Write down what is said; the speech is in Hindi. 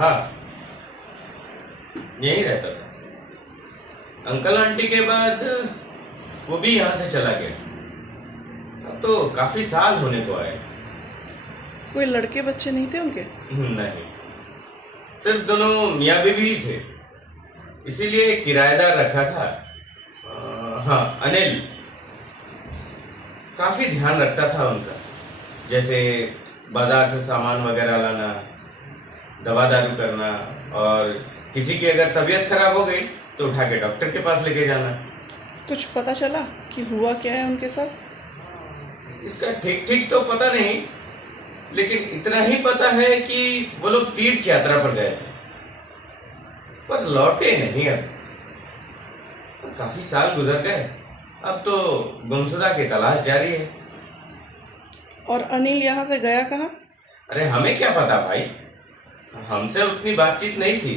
हाँ, यहीं रहता था। अंकल आंटी के बाद वो भी यहाँ से चला गया। अब तो काफी साल होने को आए। कोई लड़के बच्चे नहीं थे उनके? नहीं, सिर्फ दोनों मियाँ बीवी ही थे, इसीलिए किराएदार रखा था। हाँ, अनिल काफी ध्यान रखता था उनका, जैसे बाजार से सामान वगैरह लाना, दवा दारू करना, और किसी की अगर तबीयत खराब हो गई तो उठा के डॉक्टर के पास लेके जाना। कुछ पता चला कि हुआ क्या है उनके साथ? इसका ठीक ठीक तो पता नहीं, लेकिन इतना ही पता है कि वो लोग तीर्थ यात्रा पर गए थे, पर लौटे नहीं। अब काफी साल गुजर गए, अब तो गुमशुदा की तलाश जारी है। और अनिल यहाँ से गया कहाँ? अरे हमें क्या पता भाई, हमसे उतनी बातचीत नहीं थी।